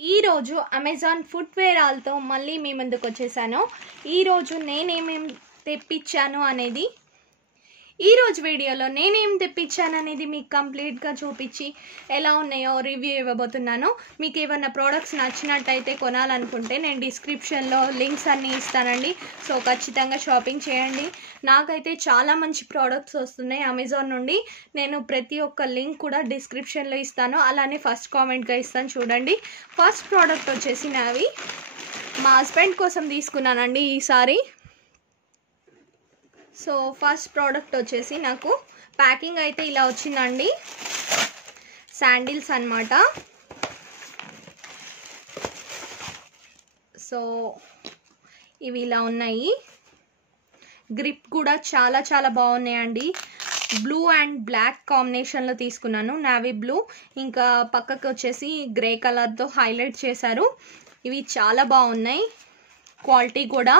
ఈ రోజు Amazon footwear ఆల్తో మళ్ళీ మీ ముందుకు వచ్చేసాను. ఈ రోజు నేనేమేమి తెప్పించాను అనేది ఈ రోజు వీడియోలో నేనేం తెప్పించాను అనేది మీకు కంప్లీట్గా చూపించి ఎలా ఉన్నాయో రివ్యూ ఇవ్వబోతున్నాను. మీకు ఏమైనా ప్రోడక్ట్స్ నచ్చినట్టయితే కొనాలనుకుంటే నేను డిస్క్రిప్షన్లో లింక్స్ అన్నీ ఇస్తానండి. సో ఖచ్చితంగా షాపింగ్ చేయండి. నాకైతే చాలా మంచి ప్రోడక్ట్స్ వస్తున్నాయి అమెజాన్ నుండి. నేను ప్రతి ఒక్క లింక్ కూడా డిస్క్రిప్షన్లో ఇస్తాను, అలానే ఫస్ట్ కామెంట్గా ఇస్తాను చూడండి. ఫస్ట్ ప్రోడక్ట్ వచ్చేసి నావి మా హస్బెండ్ కోసం తీసుకున్నానండి ఈసారి. సో ఫస్ట్ ప్రోడక్ట్ వచ్చేసి నాకు ప్యాకింగ్ అయితే ఇలా వచ్చిందండి. శాండిల్స్ అన్నమాట. సో ఇవి ఇలా ఉన్నాయి. గ్రిప్ కూడా చాలా చాలా బాగున్నాయండి. బ్లూ అండ్ బ్లాక్ కాంబినేషన్లో తీసుకున్నాను, నావీ బ్లూ. ఇంకా పక్కకు వచ్చేసి గ్రే కలర్తో హైలైట్ చేశారు. ఇవి చాలా బాగున్నాయి, క్వాలిటీ కూడా.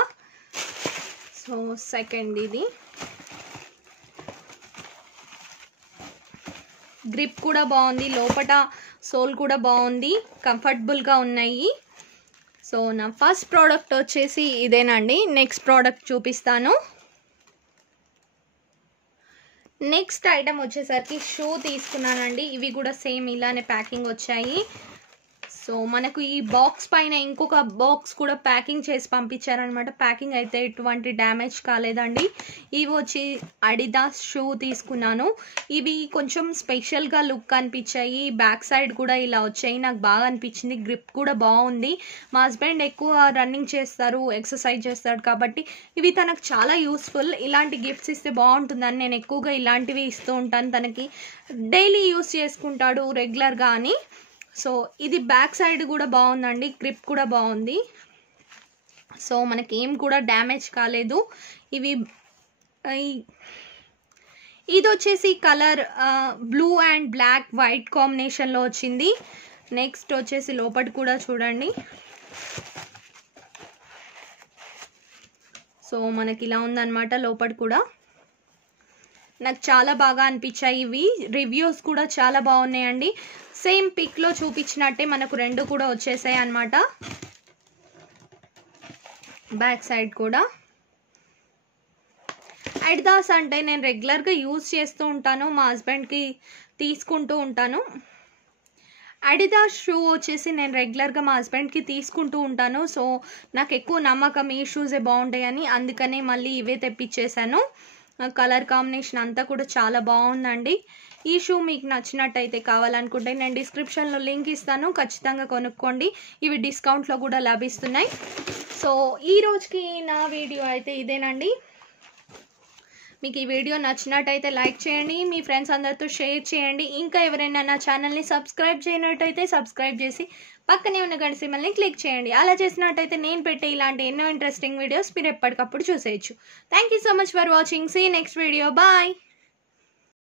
సో సెకండ్ ఇది గ్రిప్ కూడా బాగుంది, లోపల సోల్ కూడా బాగుంది, కంఫర్టబుల్గా ఉన్నాయి. సో నా ఫస్ట్ ప్రోడక్ట్ వచ్చేసి ఇదేనండి. నెక్స్ట్ ప్రోడక్ట్ చూపిస్తాను. నెక్స్ట్ ఐటమ్ వచ్చేసరికి షూ తీసుకున్నానండి. ఇవి కూడా సేమ్ ఇలానే ప్యాకింగ్ వచ్చాయి. సో మనకు ఈ బాక్స్ పైన ఇంకొక బాక్స్ కూడా ప్యాకింగ్ చేసి పంపించారనమాట. ప్యాకింగ్ అయితే ఎటువంటి డ్యామేజ్ కాలేదండి. ఇవి వచ్చి అడిదాస్ షూ తీసుకున్నాను. ఇవి కొంచెం స్పెషల్గా లుక్ అనిపించాయి. బ్యాక్ సైడ్ కూడా ఇలా వచ్చాయి, నాకు బాగా అనిపించింది. గ్రిప్ కూడా బాగుంది. మా హస్బెండ్ ఎక్కువ రన్నింగ్ చేస్తారు, ఎక్సర్సైజ్ చేస్తాడు కాబట్టి ఇవి తనకు చాలా యూస్ఫుల్. ఇలాంటి గిఫ్ట్స్ ఇస్తే బాగుంటుందని నేను ఎక్కువగా ఇలాంటివి ఇస్తూ ఉంటాను. తనకి డైలీ యూస్ చేసుకుంటాడు రెగ్యులర్గా అని. సో ఇది బ్యాక్ సైడ్ కూడా బాగుందండి, గ్రిప్ కూడా బాగుంది. సో మనకి ఏం కూడా డ్యామేజ్ కాలేదు. ఇవి ఇది వచ్చేసి colour blue and black white కాంబినేషన్లో వచ్చింది. నెక్స్ట్ వచ్చేసి లోపల కూడా చూడండి. సో మనకి ఇలా ఉందన్నమాట లోపల కూడా. నాకు చాలా బాగా అనిపించాయి ఇవి. రివ్యూస్ కూడా చాలా బాగున్నాయండి. సేమ్ పిక్లో చూపించినట్టే మనకు రెండు కూడా వచ్చేసాయి అన్నమాట. బ్యాక్ సైడ్ కూడా అడిదాస్ అంటే నేను రెగ్యులర్గా యూజ్ చేస్తూ ఉంటాను, మా హస్బెండ్కి తీసుకుంటూ ఉంటాను. అడిదాస్ షూ వచ్చేసి నేను రెగ్యులర్గా మా హస్బెండ్కి తీసుకుంటూ ఉంటాను. సో నాకు ఎక్కువ నమ్మకం ఈ షూసే బాగుంటాయని, అందుకనే మళ్ళీ ఇవే తెప్పించేశాను. కలర్ కాంబినేషన్ అంతా కూడా చాలా బాగుందండి. ఈ షూ మీకు నచ్చినట్టయితే కావాలనుకుంటే నేను డిస్క్రిప్షన్లో లింక్ ఇస్తాను, ఖచ్చితంగా కొనుక్కోండి. ఇవి డిస్కౌంట్లో కూడా లభిస్తున్నాయి. సో ఈ రోజుకి నా వీడియో అయితే ఇదేనండి. మీకు ఈ వీడియో నచ్చినట్టయితే లైక్ చేయండి, మీ ఫ్రెండ్స్ అందరితో షేర్ చేయండి. ఇంకా ఎవరైనా నా ఛానల్ని సబ్స్క్రైబ్ చేయనట్టయితే సబ్స్క్రైబ్ చేసి పక్కనే ఉన్న గంట సింబల్ని క్లిక్ చేయండి. అలా చేసినట్టయితే నేను పెట్టే ఇలాంటి ఎన్నో ఇంట్రెస్టింగ్ వీడియోస్ మీరు ఎప్పటికప్పుడు చూసేయచ్చు. Thank you so much for watching. See next video. Bye.